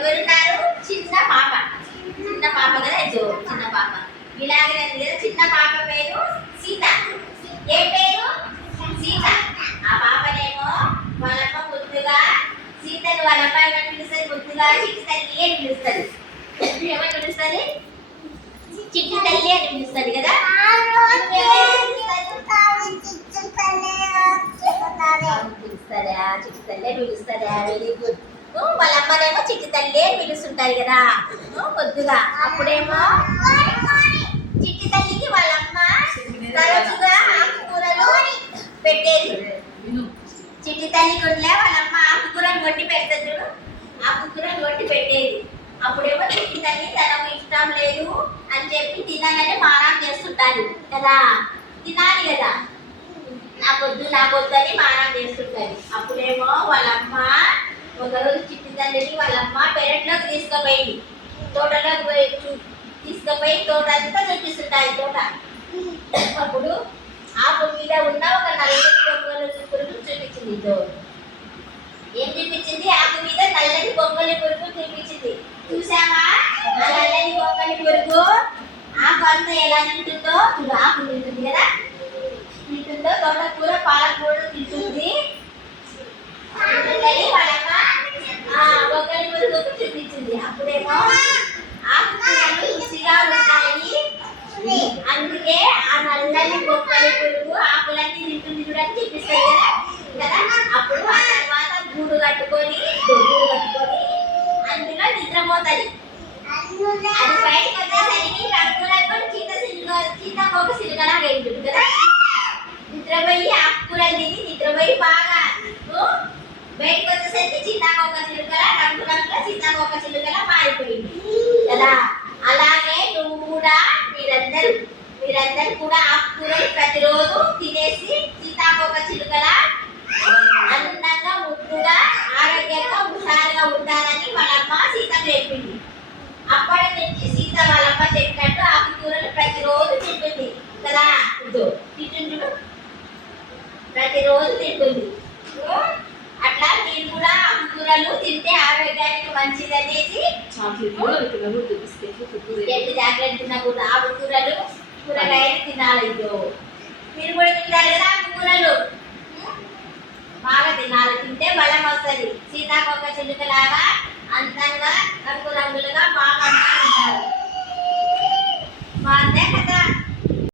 ఎవరున్నారు? చిన్న పాప. చిన్న పాప కదా, ఇదో చిన్న పాప. ఇలాగే చిన్న పాప పేరు సీత. ఏ పేరు? సీత. ఆ పాపనేమో వాళ్ళమ్మ ముద్దుగా సీతను వాళ్ళ అమ్మ ఏమని పిలుస్తుంది? ముద్దుగా చిట్టి తల్లి అని పిలుస్తుంది. ఏమని పిలుస్తుంది? చిట్టి తల్లి అని పిలుస్తుంది కదా. పిలుస్తారా? చిట్టి తల్లి అని పిలుస్తారా? Very good. వాళ్ళ అమ్మనేమో చిట్టి తల్లి అని పిలుస్తుంటారు కదా పొద్దుగా. అప్పుడేమో చిట్టి తల్లికి వాళ్ళమ్మ తరచుగా ఆకుకూరలు పెట్టేది. చిట్టి తల్లి గుండె వాళ్ళమ్మ ఆకుకూరలు వండి పెడుతుంది. ఆకుకూరలు వండి పెట్టేది. అప్పుడేమో చిట్టి తల్లి తనకు ఇష్టం లేదు అని చెప్పి తినాలని మారం చేస్తుంటారు కదా. తినాలి కదా, నాకొద్దు అని మారం చేస్తుంటారు. అప్పుడేమో వాళ్ళమ్మ ఒకరోజు చిట్టి తల్లిని వాళ్ళమ్మ పెరట్లోకి తీసుకుపోయింది. తోటలోకి పోయి తీసుకుపోయి తోట అంతా చూపిస్తుంటారు తోట. అప్పుడు ఆకు మీద ఉన్న ఒక నల్లటి బొంగలు పురుగు చూపించింది. ఏం చూపించింది? ఆకు మీద నల్లటి బొంగలి పురుగు చూపించింది. చూసావా ఆ నల్లని బొంగలి పురుగు? ఆకు అంతా ఎలా తింటుందో చూడు. ఆకు తింటుంది కదా, తింటుందో. తోటకూర పాలకూర తింటుంది. వాళ్ళమ్మ బొంగలి పురుగుకు చూపించింది. అప్పుడేమో ఆకుకూరలు రుచిగా ఉంటాయి, అందుకే ఆ నల్లని బొక్కలి పురుగు ఆకులన్నీ తింటుంది చూడని చూపిస్తుంది కదా. అప్పుడు ఆ తర్వాత గూడు కట్టుకొని అందులో నిద్రపోతుంది. అది బయటకు వచ్చేసరికి రంగులకు సీతాకోక సిలుకలాగా ఉంటుంది కదా. నిద్రపోయి ఆకుకూరలు తిని నిద్రపోయి బాగా బయటకు వచ్చేసరికి సీతాకోక సిలుకల రంగుల సీతాకోక సిలుకల మారిపోయింది కదా. అలాగే నువ్వు కూడా మీరందరూ కూడా ఆకుకూరలు ప్రతిరోజు తినేసి సీతాకోక చిలుకల అందంగా ముద్దుగా ఆరోగ్యంగా హుషారుగా ఉంటారని వాళ్ళమ్మ సీతకు చెప్పింది. అప్పటి నుంచి సీత వాళ్ళమ్మ చెప్పినట్టు ఆకుకూరలు ప్రతిరోజు తింటుంది కదా. తింటుంది, ప్రతిరోజు తింటుంది. అట్లా మీరు కూడా ఆకుకూరలు తింటే ఆరోగ్యానికి మంచిది అనేసి చాక్లెట్ తినకూడదు, ఆకుకూరలు కూరగాయలు తినాలి. మీరు కూడా తింటారు కదా ఆకుకూరలు, బాగా తినాలి. తింటే బలం వస్తుంది. సీతాకోక చిలుకలాగా అందంగా రంగురంగులుగా బాగా ఉంటారు. బాగుందే కదా.